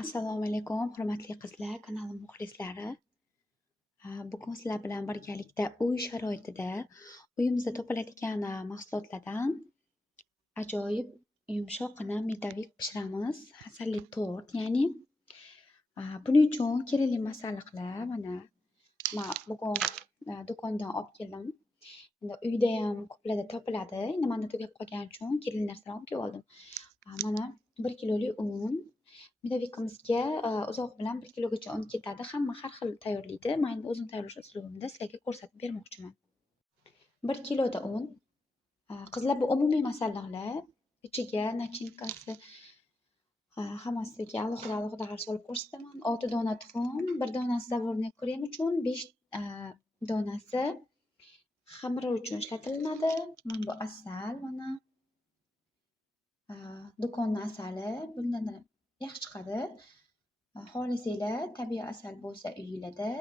Assalomu alaykum, hurmatli qizlar, kanalim muxlislari. Bugun sizlar bilan birgalikda uy sharoitida uyimizda topiladigan mahsulotlardan ajoyib yumshoqqina medovik pishiramiz. Asalli tort, ya'ni buning uchun kerakli masalliqlar mana man bugun do'kondan olib keldim. Endi uyda ham ko'plarda topiladi. Endi manda tugab qolgani uchun kerakli narsalarni olib kelib oldim. Mana 1 kilolik un. Medovikimizga uzoq bilan 1 kilogacha un ketadi. Hamma har xil tayyorlaydi. Men endi o'zim tayyorlash usulimda sizlarga ko'rsatib bermoqchiman. 1 kiloda un. Qizlar, bu umumiy masalliqlar. Ichiga nachinkasi hammasiga alohida qarab solib ko'rsataman. 6 dona tuxum, 1 donasi zavornoy krem uchun, 5 donasi xamir uchun ishlatilinadi. Mana bu asal, mana do'konni asali. Bundan yaxshi chiqadi. Xohlasanglar tabiiy asal bo'lsa uyinglarda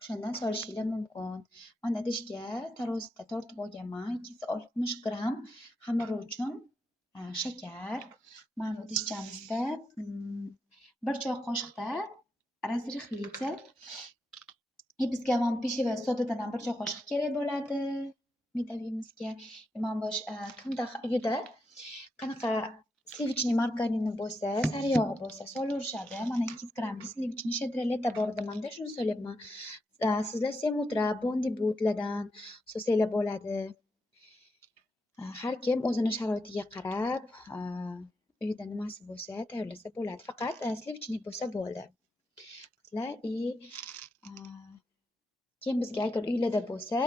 o'shandan solishinglar mumkin. Mana idishga tarozida tortib olganman. 260 gramm xamiri uchun shakar. Mana bu idishchamizda 1 choy qoshiqda razrыхлитель. Bizga mana pisheva sodadan ham 1 choy qoshiq kerak bo'ladi medovimizga. Mana bu kimda uyida qanaqa sливочный margarini bo'lsa, sariyog'i bo'lsa solaverishadi. Mana 200 grammga sливочный shedreleta bor edimanda, shuni solyapman. Sizlar Semutra, Bondibudlardan solsanglar bo'ladi. Har kim o'zini sharoitiga qarab, uyida nimasi bo'lsa tayyorlasa bo'ladi. Faqat sливочный bo'lsa bo'ldi. Qizlar, keyin bizga agar uylarda bo'lsa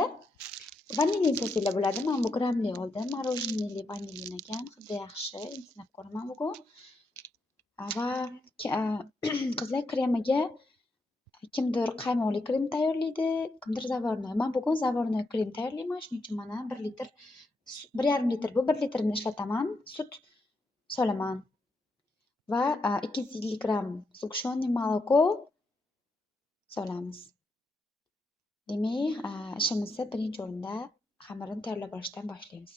vanilin solsanglar bo'ladi. Men bu grammli oldim. Morоженный vanilin ekan. Hidi yaxshi. Sinab ko'raman bugun. Va qizlar, kremiga kimdir qaymoqli krem tayyorlaydi, kimdir zavornoy. Men bugun zavornoy krem tayyorlayman. Shuning uchun mana 1 litr, 1,5 litr bu 1 litrini ishlataman. Sut solaman. Va 250 gramm сгущенное молоко solamiz. Demak, ishimizni birinchi o'rinda xamirni tayyorlab olishdan boshlaymiz.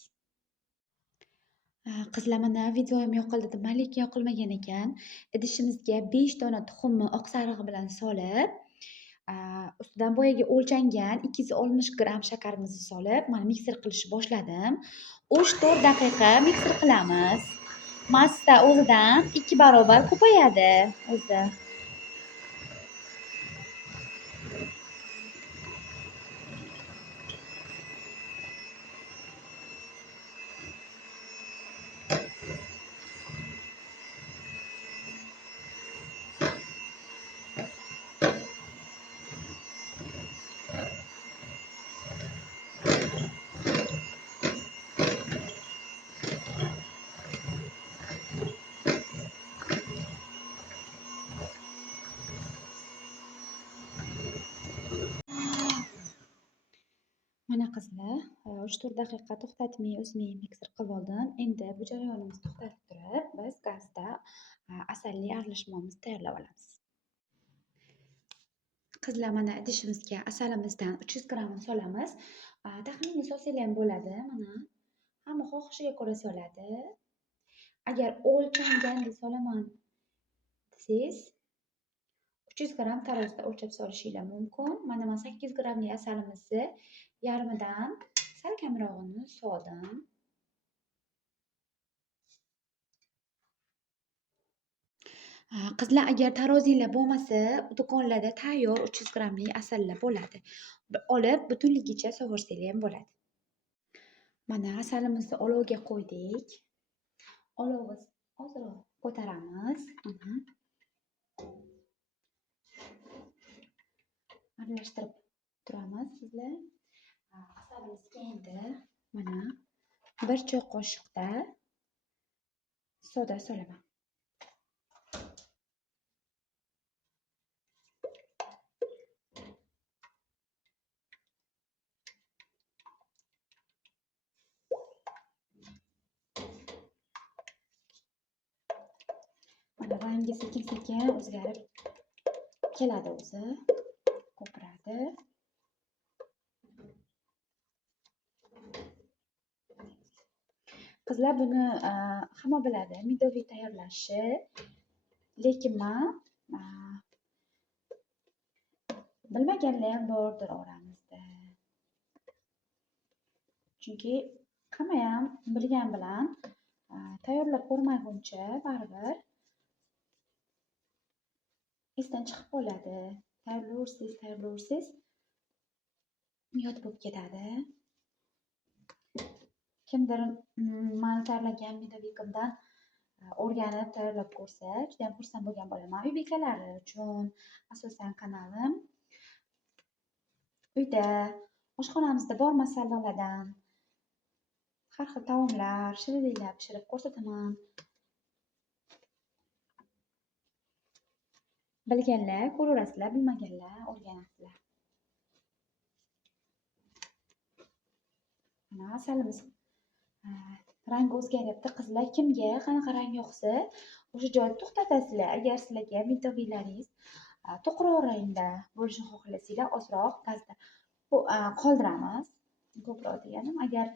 Qizlar, mana videoyim yoqildi deb, lekin yoqilmagan ekan. Idishimizga 5 dona tuxumni oq sarig'i bilan solib, ustidan boyagi o'lchangan 260 gramm shakarimizni solib, mana mikser qilishni boshladim. 3-4 daqiqa mikser qilamiz. Massa o'zidan 2 barobar ko'payadi o'zi. Mana qizlar, 3-4 daqiqa to'xtatmay o'zimga mikser qilib oldim. Endi bu jarayonimizni to'xtatib turib, biz gazda asalli aralashmamizni tayyorlab olamiz. Qizlar, mana idishimizga asalimizdan 300 gramm solamiz. Taxminiy solsanglar ham bo'ladi. Mana hamma xohishiga ko'ra soladi. Agar o'lchanganda solaman desangiz 300 gramm tarozida o'lchab solishinglar mumkin. Mana men 800 grammlik asalimizni yarmidan sal kamrog'ini soldim. Qizlar, agar taroziylar bo'lmasa, do'konlarda tayyor 300 grammlik asallar bo'ladi. Olib butunligicha sovursanglar ham bo'ladi. Mana asalimizni olovga qo'ydik. Olovni ozroq ko'taramiz. Mana aralashtirib turamiz sizlar. Asalimizga endi mana 1 choy qoshiqda soda solaman. Mana rangi sekin-sekin o'zgarib keladi o'zi. Ko'piradi. Qizlar, buni hamma biladi. Medovik tayyorlashni lekin man bilmaganlar ham bordir oramizda. Chunki hammayam bilgan bilan tayyorlab ko'rmaguncha baribir esdan chiqib qoladi. Tayyorlayversangiz yod bo'lib ketadi. Kimdir mani tayyorlagan Medovikamdan o'rganib tayyorlab ko'rsa, juda ham xursand bo'lgan bo'laman. Uy bekalari uchun asosan kanalim. Uyda oshxonamizda bor masalliqlardan har xil taomlar, shirinliklar pishirib ko'rsataman. Bilganlar ko'raverasizlar, bilmaganlar o'rganasizlar. Mana asalimiz rangi o'zgaryapti. Qizlar, kimga qanaqa rang yoqsa, o'sha joyda to'xtatasizlar. Agar sizlarga medovilaringiz to'qroq rangda bo'lishini xohlasanglar, ozroq gazda qoldiramiz. Ko'proq deganim, agar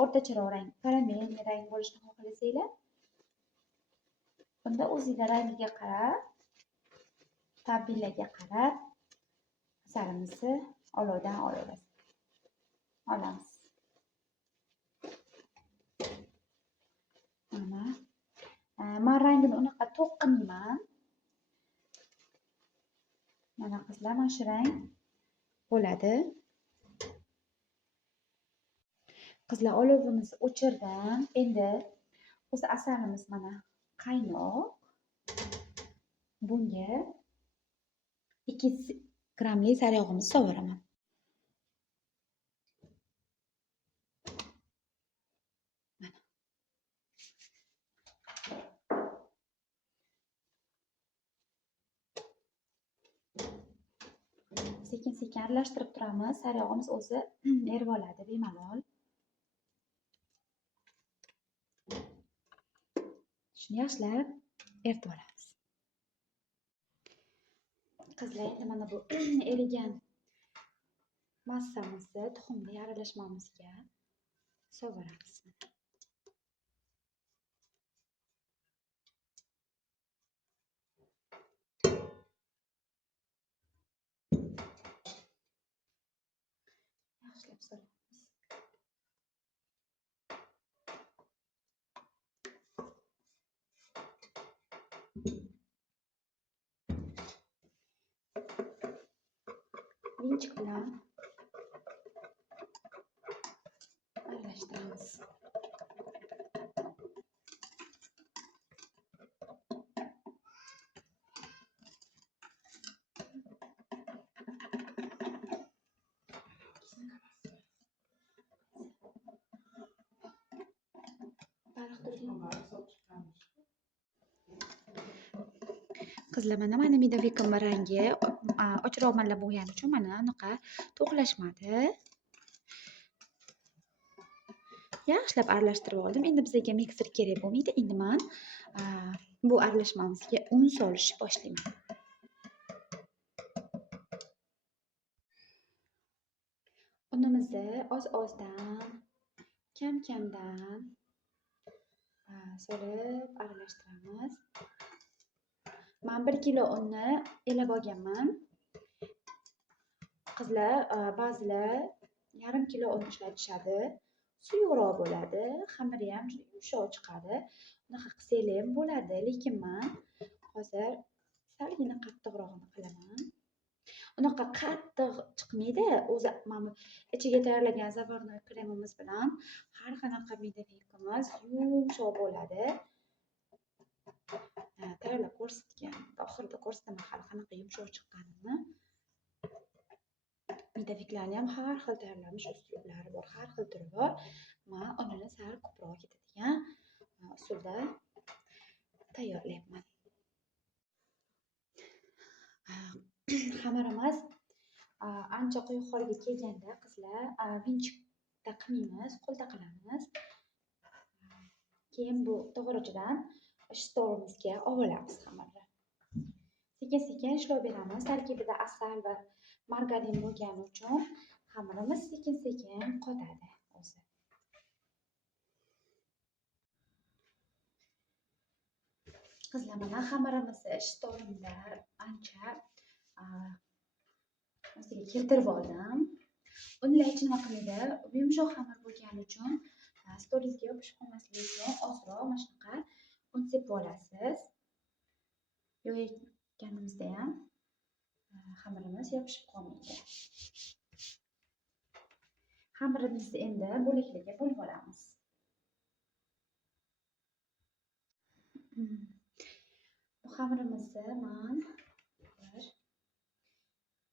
o'rtacharoq rang, karamel rang bo'lishini xohlasanglar, bunda o'zingizlar rangiga qarab, tabbilarga qarab asalimizni olovdan olamiz. Mana men rangini unaqa to'q qilmayman. Mana qizlar, mana shu rang bo'ladi. Qizlar, olovimizni o'chirdim. Endi o'zi asalimiz mana qaynoq. Bunga 200 grammlik sariyog'imizni sovuraman. Sekin-sekin aralashtirib turamiz. Sariyog'imiz o'zi erib oladi bemalol. Shuni yaxshilab eritib olamiz. Qizlar, endi mana bu erigan massamizni tuxumli aralashmamizga sovuramiz. Yaxshilab solamiz. Vinchik bilan aralashtiramiz. Qizlar, mana meni Medovikam rangi ochroq malla bo'lgani uchun mana unaqa to'qlashmadi. Yaxshilab aralashtirib oldim. Endi bizga mikser kerak bo'lmaydi. Endi men bu aralashmamizga un solishni boshlayman. Unimizni oz-ozdan, kam-kamdan solib aralashtiramiz. Men 1 kilo unni elab olganman. Qizlar, ba'zilar yarim kilo un ishlatishadi. Suyuqroq bo'ladi, xamiri ham juda yumshoq chiqadi. Unaqa qilsanglar ham bo'ladi, lekin men hozir salgina qattiqrog'ini qilaman. Unaqa qattiq chiqmaydi. O'zi mana ichiga tayyorlagan zavarnoy kremimiz bilan har qanaqa medovikimiz yumshoq bo'ladi. Tayyorlab ko'rsatgan, oxirida ko'rsataman hali qanaqa yumshoq chiqqanini. Medoviklarni ham har xil tayyorlanish uslublari bor, har xil turi bor. Men unini sal ko'proq ketadigan usulda tayyorlayapman. Xamirimiz ancha quyuq holga kelganda qizlar, vinchikda qilmaymiz, qo'lda qilamiz. Keyin bu to'g'richidan stolimizga olamiz xamirni. Sekin-sekin ishlov beramiz. Tarkibida asal va margarin bo'lgani uchun xamirimiz sekin-sekin qotadi o'zi. Qizlar, mana xamirimizni stolimda ancha o'ziga keltirib oldim. Undan nima qiladi? Yumshoq xamir bo'lgani uchun stolingizga yopishib qolmasligi uchun ozroq mana shunaqa un sepib olasiz. Yoyganimizda ham xamirimiz yopishib qolmaydi. Xamirimizni endi bo'laklarga bo'lib olamiz. Bu xamirimizni men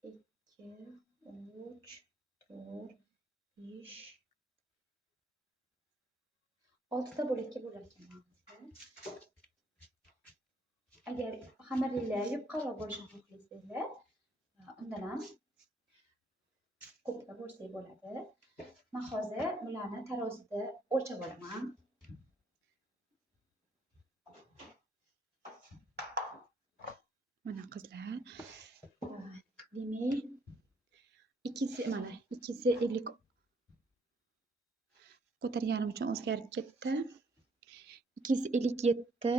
1 2 3 4 5 6 ta bo'lakka bo'lar ekanman. Agar xamiringlar yupqaroq bo'lishini xohlasanglar, undan ham ko'proq bo'lsa bo'ladi. Men hozir bularni tarozida o'lchab olaman. Mana qizlar, demak, mana 250 ko'targanim uchun o'zgarib ketdi. 257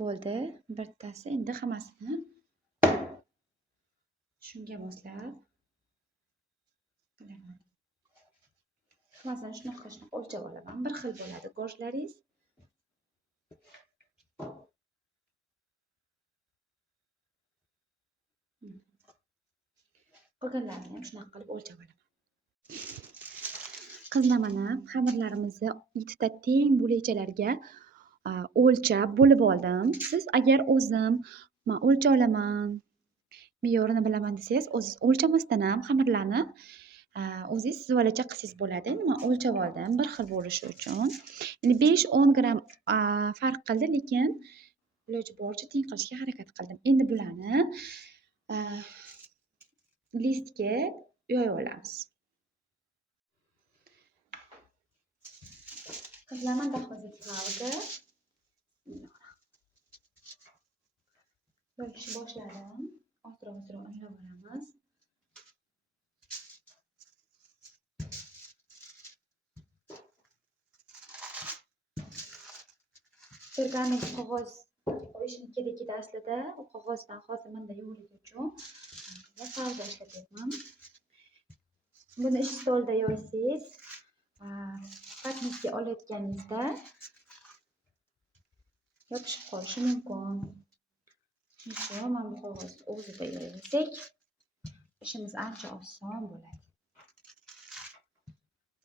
bo'ldi bittasi. Endi hammasini shunga moslab qilaman. Hammasini shunaqa o'lchab olaman. Bir xil bo'ladi gojlaringiz. Qolganlarini ham shunaqa qilib o'lchab olaman. Qizlar, mana xamirlarimizni 7 ta teng bo'lakchalarga o'lchab bo'lib oldim. Siz agar o'zim men o'lcha olaman, me'yorini bilaman desangiz, o'zingiz o'lchamasdan ham xamirlarni o'zingiz sizvolacha qilsangiz bo'ladi. Men o'lchab oldim bir xil bo'lishi uchun. Endi 5-10 gram farq qildi, lekin iloji boricha teng qilishga harakat qildim. Endi bularni listga yoyib olamiz. Qizlar, mana hozir qoldi. Yoyishni boshladim. Ozroq o'ynab olamiz. Pergament qog'oz qo'yishim kerak edi aslida. U qog'ozdan hozir menda yo'qligi uchun savdo ishlatyapman. Buni ish stolida yoysangiz, patnisga olayotganingizda yopishib qolishi mumkin. Shuning uchun mana bu qog'ozni o'zida yoysak, ishimiz ancha oson bo'ladi.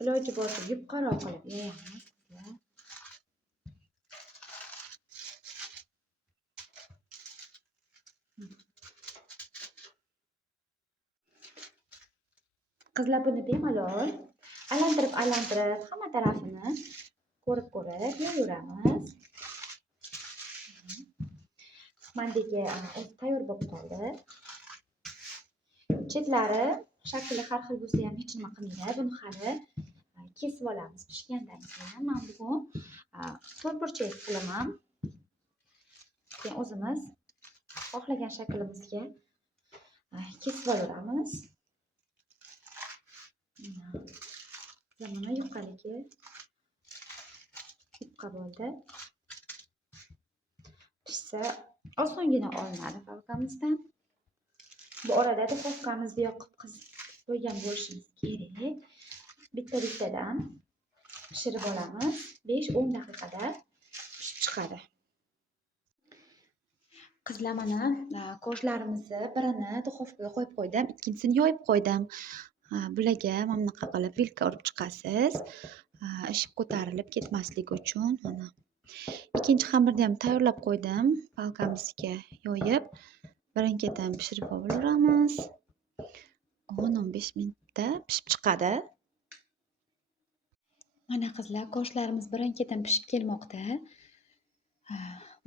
Iloji boricha yupqaroq qilib yoyamiz. Qizlar, buni bemalol aylantirib hamma tarafini ko'rib yoyaveramiz. Mendagi o'zi tayyor bo'lib qoldi. Chetlari shakli har xil bo'lsa ham hech nima qilmaydi. Buni hali kesib olamiz pishgandan keyin. Men bugun to'rtburchak qilaman. Keyin o'zimiz xohlagan shaklimizga kesib olamiz. Mana yuqaligi yupqa bo'ldi. Pishsa osongina olinadi falkamizdan. Bu orada duxovkamizni yoqib qo'ygan bo'lishimiz kerak. Bitta-bittadan pishirib olamiz. 5-10 daqiqada pishib chiqadi. Qizlar, mana gojlarimizni birini duxovkaga qo'yib qo'ydim, ikkinchisini yoyib qo'ydim. Bularga mana bunaqa qilib vilka urib chiqasiz. Ishib ko'tarilib ketmasligi uchun. Mana ikkinchi xamirni ham tayyorlab qo'ydim. Falkamizga yoyib, birin-ketin pishirib olaveramiz. 10-15 minutda pishib chiqadi. Mana qizlar, gojlarimiz birin-ketin pishib kelmoqda.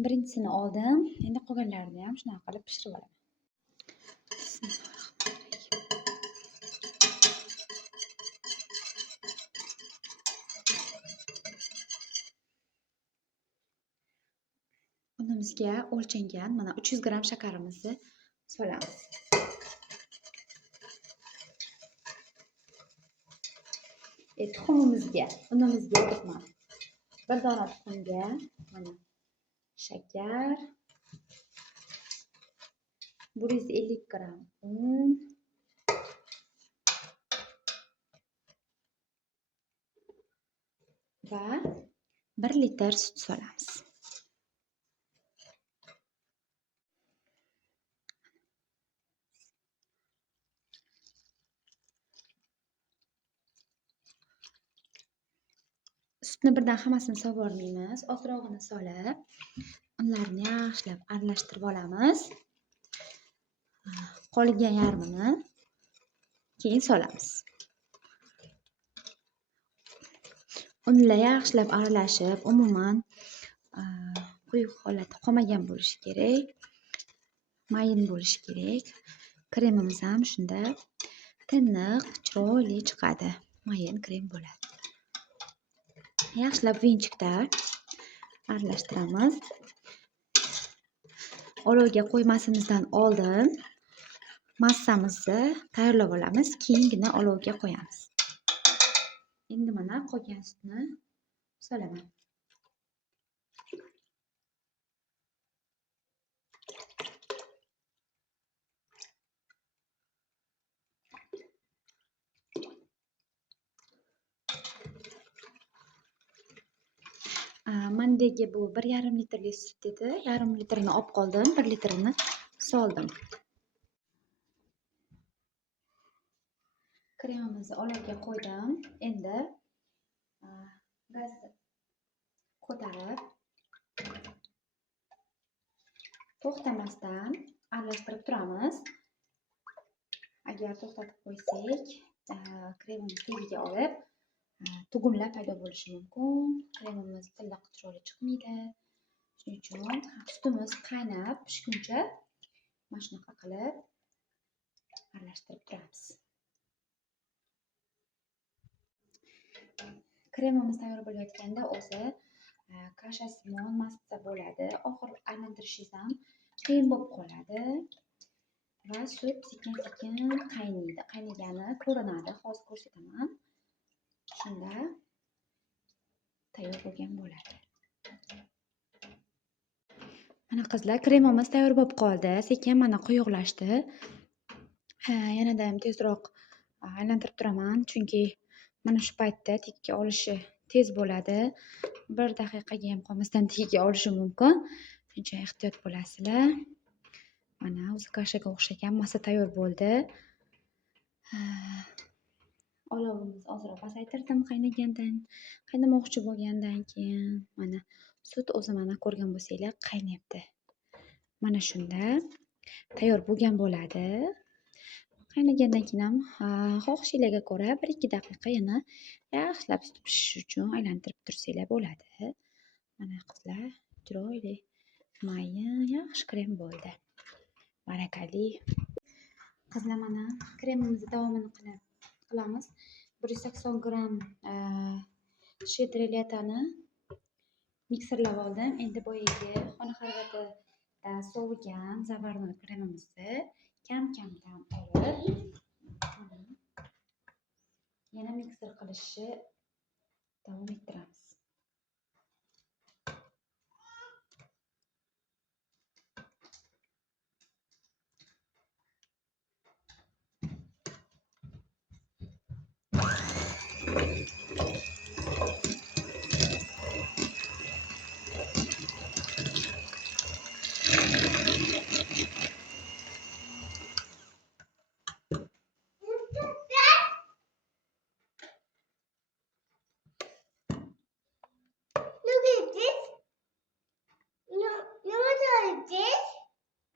Birinchisini oldim. Endi qolganlarini ham shunaqa qilib pishirib olaman. Unimizga o'lchangan mana 300 gram shakarimizni solamiz. Tuxumimizga, unimizga aytibman. Bir dona tuxumga mana shakar, 150 gram un va 1 litr sut solamiz. Sutni birdan hammasini solvormaymiz. Ozrog'ini solib, unlarni yaxshilab aralashtirib olamiz. Qolgan yarmini keyin solamiz. Unlar yaxshilab aralashib, umuman quyuq holatda qolmagan bo'lishi kerak. Mayin bo'lishi kerak. Kremimiz ham shunda tiniq, chiroyli chiqadi. Mayin krem bo'ladi. Yaxshilab vinchikda aralashtiramiz. Olovga qo'ymasimizdan oldin massamizni tayyorlab olamiz, keyingina olovga qo'yamiz. Endi mana qolgan sutni solaman. Mendagi bu 1,5 litrli sut edi. Yarim litrini olib qoldim, 1 litrini soldim. Kremimizni olovga qo'ydim. Endi gazni ko'tarib to'xtamasdan aralashtirib turamiz. Agar to'xtatib qo'ysak, kremimiz tagiga olib tugunlar paydo bo'lishi mumkin. Kremimiz tiliq chiroyli chiqmaydi. Shuning uchun sutimiz qaynab pishguncha mana shunaqa qilib aralashtirib turamiz. Kremimiz tayyor bo'layotganda o'zi kashasimon massa bo'ladi. Oxir aylantirishingiz ham qiyin bo'lib qoladi va sut sekin-sekin qaynaydi. Qaynagani ko'rinadi. Hozir ko'rsataman. Shunda tayyor bo'lgan bo'ladi. Mana qizlar, kremimiz tayyor bo'lib qoldi. Sekin mana quyuqlashdi. Yanada ham tezroq aylantirib turaman, chunki mana shu paytda tagiga olishi tez bo'ladi. 1 daqiqaga ham qolmasdan tagiga olishi mumkin. Shuning uchun ehtiyot bo'lasizlar. Mana o'zi kashaga o'xshagan massa tayyor bo'ldi. Olovimizni ozroq pasaytirdim qaynamoqchi bo'lgandan keyin mana sut o'zi mana ko'rgan bo'lsanglar qaynayapti. Mana shunda tayyor bo'lgan bo'ladi. Qaynagandan keyin ham xohishinglarga ko'ra 1-2 daqiqa yana yaxshilab sut pishishi uchun aylantirib tursanglar bo'ladi. Mana qizlar, chiroyli mayin yaxshi krem bo'ldi. Barakali. Qizlar, mana kremimizni davomini qilamiz. 180 gram shidreletani mikserlab oldim. Endi boyagi xona haroratida sovigan zavarnoy kremimizni kam-kamdan olib yana mikser qilishni davom ettiramiz.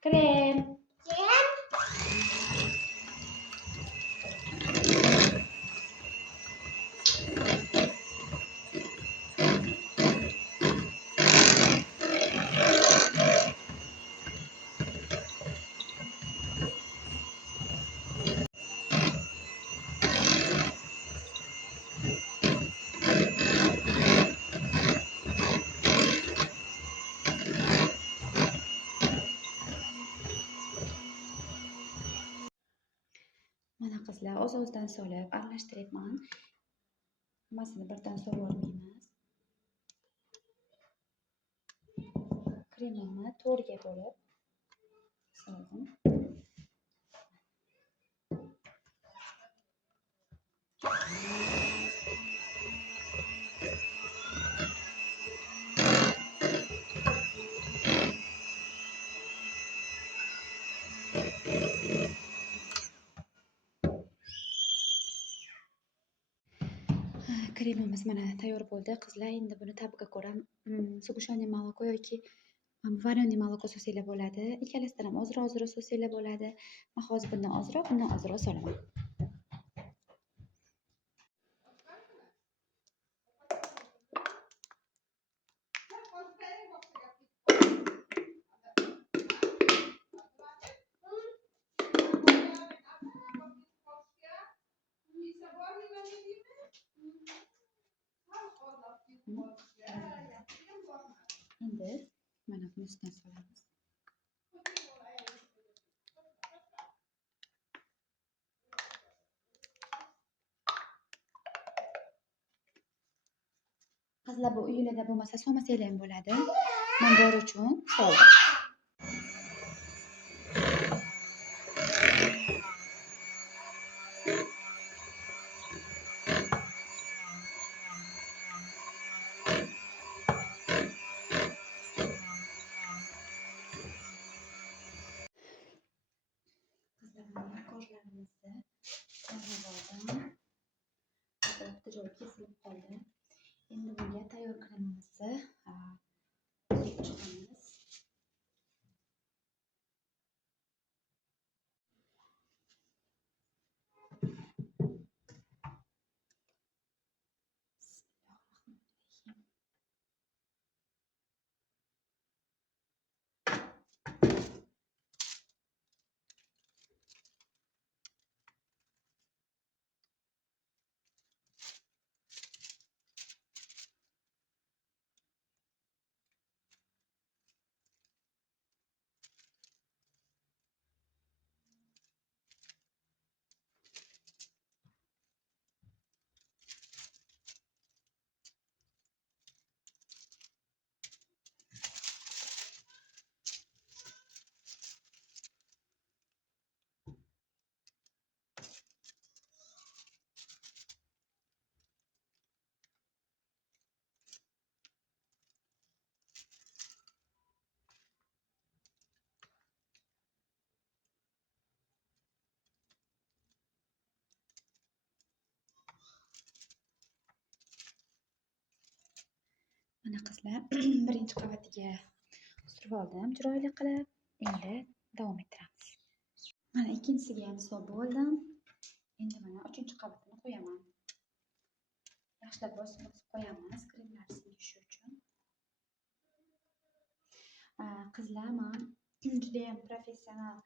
Krem. Mana qizlar, oz-ozdan solib aralashtiryapman. Hammasini birdan solib olmaymiz. kremimni to'rtga bo'lib soldim. Kremimiz mana tayyor bo'ldi. Qizlar, endi buni tabiga ko'ra sug'ushonli молоко yoki varenniy молоко solsanglar bo'ladi. Ikkalasidan ham ozroq solsanglar bo'ladi. Men hozir bundan ozroq solaman. Endi mana buni ustidan solamiz. Qizlar, bu uyingizda bo'lmasa solmasanglar ham bo'ladi. Men bor uchun soldim. Makorlarimizni tayyorlab oldim. Bitta joyi kesilib qoldi. Endi bunga tayyor kremimizni surib chiqamiz. Mana qizlar, birinchi qavatiga surib oldim chiroyli qilib. Endi davom ettiramiz. Mana ikkinchisiga ham solib bo'ldim. Endi mana uchinchi qavatini qo'yaman. Yaxshilab bosib qo'yamiz kremlar singishi uchun. Qizlar, men juda ham professional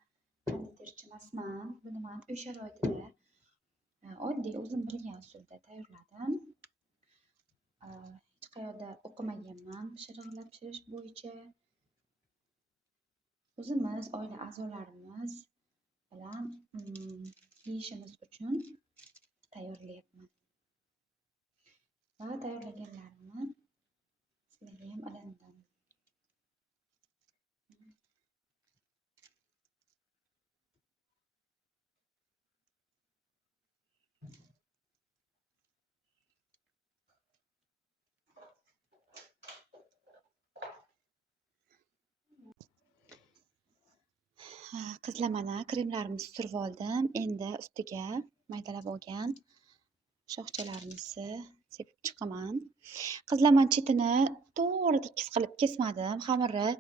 konditerchi emasman. Buni men uy sharoitida oddiy o'zim bilgan usulda tayyorladim. Hech qayerda o'qimaganman pishiriqlar pishirish bo'yicha. O'zimiz, oila a'zolarimiz bilan yeyishimiz uchun tayyorlayapman. Va tayyorlaganlarimni sizlarga ham ilindim. Qizlar, mana kremlarimizni surib oldim. Endi ustiga maydalab olgan shoxchalarimizni sepib chiqaman. Qizlar, men chetini to'g'ri tekis qilib kesmadim. Xamirni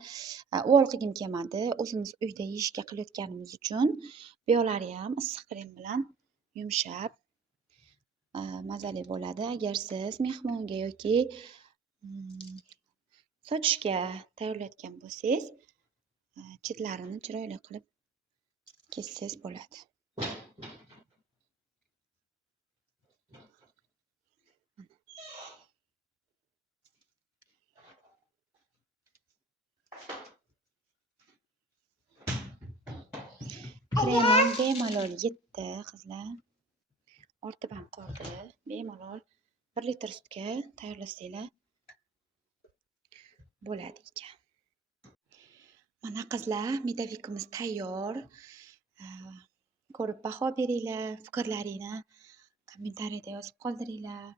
uvol qilgim kelmadi. O'zimiz uyda yeyishga qilayotganimiz uchun bu yoqlari ham issiq krem bilan yumshab mazali bo'ladi. Agar siz mehmonga yoki sochishga tayyorlayotgan bo'lsangiz, chetlarini chiroyli qilib kessangiz bo'ladi. Kremim bemalol yetdi qizlar. Ortib ham qoldi. Bemalol 1 litr sutga tayyorlasanglar bo'ladi ekan. Mana qizlar, medavikimiz tayyor. Ko'rib baho beringlar, fikrlaringni kommentariyada yozib qoldiringlar.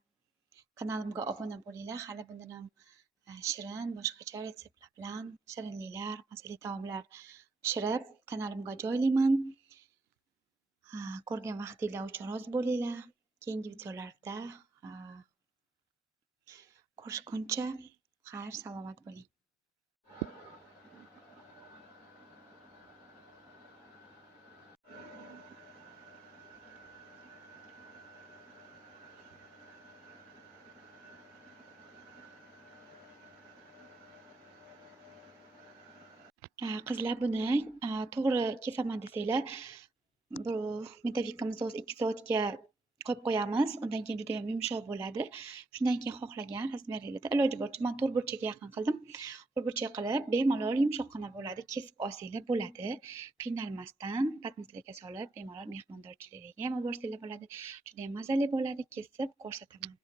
Kanalimga obuna bo'linglar. Hali bundan ham shirin, boshqacha retseptlar bilan shirinliklar, mazali taomlar pishirib kanalimga joylayman. Ko'rgan vaqtinglar uchun rozi bo'linglar. Keyingi videolarda ko'rishguncha xayr, salomat bo'ling. Qizlar, buni to'g'ri kesaman desanglar, bu medavikimizni o'zi 2 soatga qo'yib qo'yamiz. Undan keyin juda ham yumshoq bo'ladi. Shundan keyin xohlagan razmeringlarda iloji boricha men to'rtburchakka yaqin qildim. To'rtburchak qilib bemalol yumshoqqina bo'ladi, kesib olsanglar bo'ladi. Qiynalmasdan patnislarga solib bemalol mehmondorchiliklarga ham olib borsanglar bo'ladi. Juda ham mazali bo'ladi. Kesib ko'rsataman.